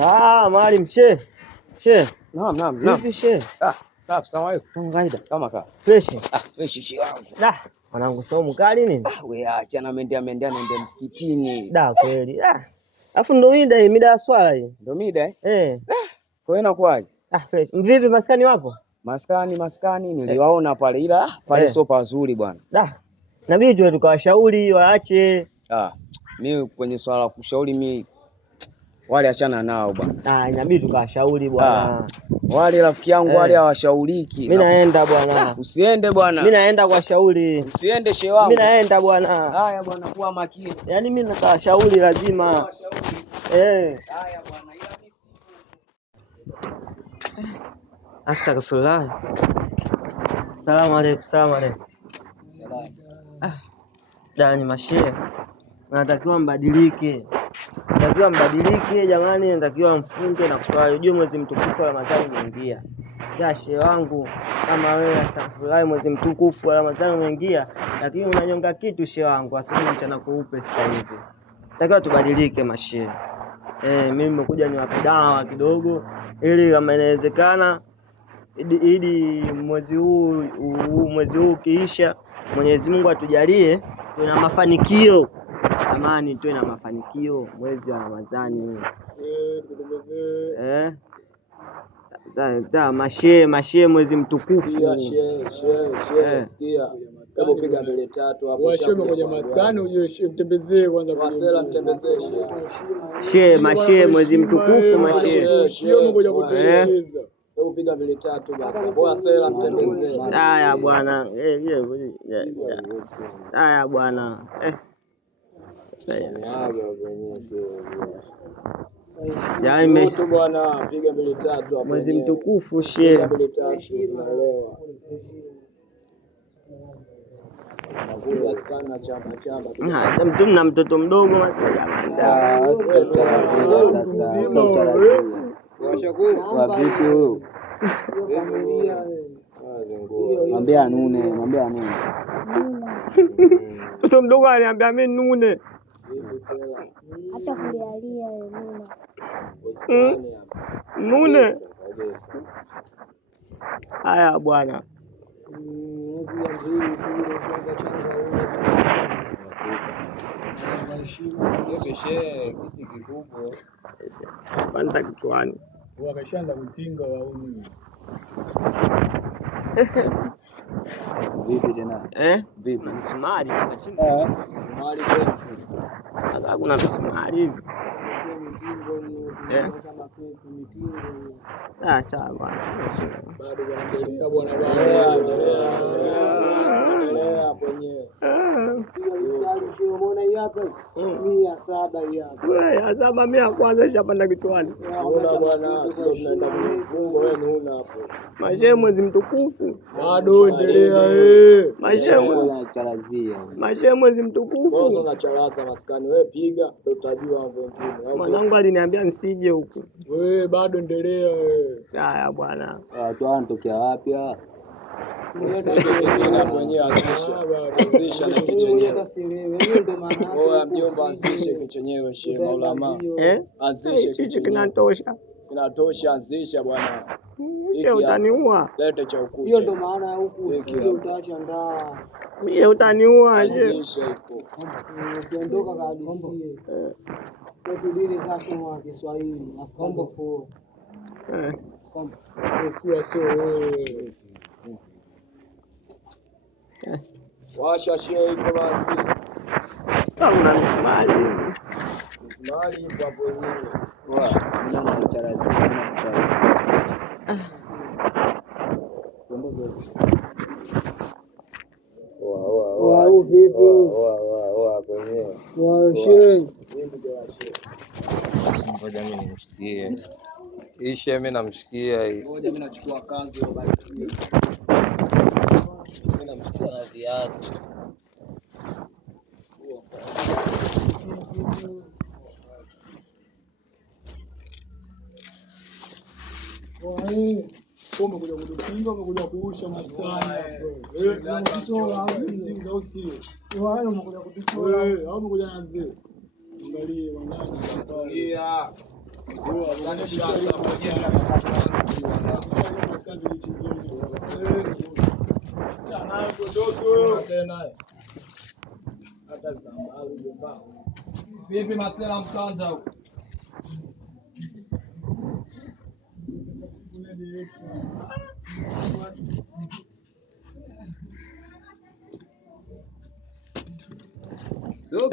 Maalim she. Naam. Vipi she? Safi, salamu alaykum. Kama kawaida. Kama kaa. Fresh. Fresh shi wangu. Mwanangu somo kali nini? Wewe acha na mendea naenda msikitini. Kweli. Alafu ndo mida ya swala hii. Ndo mida eh? Kwa hiyo inakuaje? Fresh. Vipi maskani wapo? Maskani niliwaona pale ila pale sio pazuri bwana. Nabidi tuwe tukawashauri waache. Mimi kwenye swala la kushauri mimi wale achana nao bwana. Inabidi tukawashauri bwana. Wale rafiki yangu wale hawashauriki. Mimi naenda bwana. Usiende bwana. Mimi naenda kuwashauri. Usiende shehe wangu. Mimi naenda bwana. Haya bwana, kuwa makini. Yaani mimi natawashauri lazima. Haya bwana, ila Astaghfirullah. Salamu alaykum. Salamu. Dani mashehe. Natakiwa mbadilike. Jamani, natakiwa mfunge na kuswali. Unajua mwezi mtukufu wa Ramadhani umeingia. Shehe wangu kama wewe astaghfirullah, mwezi mtukufu wa Ramadhani umeingia, lakini unanyonga kitu shehe wangu, asubuhi mchana kweupe sasa hivi. Natakiwa tubadilike mashehe. Mimi nimekuja niwape dawa kidogo ili kama inawezekana ili mwezi huu ukiisha, Mwenyezi Mungu atujalie tuna mafanikio. Amani tuwe na mafanikio mwezi wa Ramadhani. Sasa mashehe mwezi mtukufu. Sikia. Hebu piga mbele tatu hapo. Washeme kwenye maskani uje mtembezee kwanza kwa sela mtembezee mashehe mwezi mtukufu mashehe. Shio ngoja kutueleza. Hebu piga mbele tatu basi. Bora sela mtembezee. Haya bwana. Haya bwana. Moto bwana, piga mbele tatu hapo. Mwezi mtukufu shehe. Mbele tatu unaelewa. Mtu na mtoto mdogo mwambie anune. Mtoto mdogo ananiambia mimi nune. Acha kulialia nune. Haya bwana. Panda kichwani. Wakashaanza kutinga wauni. Vipi tena? Vipi? Msumari chini. Mali kwa. Kuna msumari hivi. Sawa bwana. Bado wanaendelea bwana endelea kwenye. Umeona hii hapa? 107 hii hapa. Wewe 700 kwanza ishapanda kichwani. Unaona bwana, sio tunaenda kufunga wewe una hapo. Mashehe mwezi mtukufu. Bado endelea Mashehe mwezi mtukufu. Wewe unacharaza maskani, wewe piga utajua mambo mengine. Mwanangu aliniambia nisije huku. Wewe bado endelea wewe. Haya bwana. Watu wanatokea wapi hapa? Mwenyewe anzisha na kichenyewe. Oya mjomba, anzishe kichenyewe shehe Maulama. Anzishe hichi kinatosha. Anzisha bwana. Hiyo utaniua. Lete cha ukucha. Hiyo ndo maana ya huku usije utaacha ndaa. Hiyo utaniua je? Anzisha iko. Ukiondoka kabisa. Kwetu dini kasoma Kiswahili. Afando po. Kwamba kufua sio wewe. Washa shehe iko basi. Una msumari. Msumari hapo wenyewe. Mimi nacharazia. Wow, vipi? Hapo wenyewe. Wow, shehe. Ngoja mimi nimshikie. Hii shehe mimi namshikia hii. Ngoja mimi nachukua kazi mimi namshikia na viatu. Umekuja kudupinga, umekuja kuusha maskani. Umekuja kutuchola. Umekuja na mzee. Angalie wanani. Vipi Masela Mkanda huko? So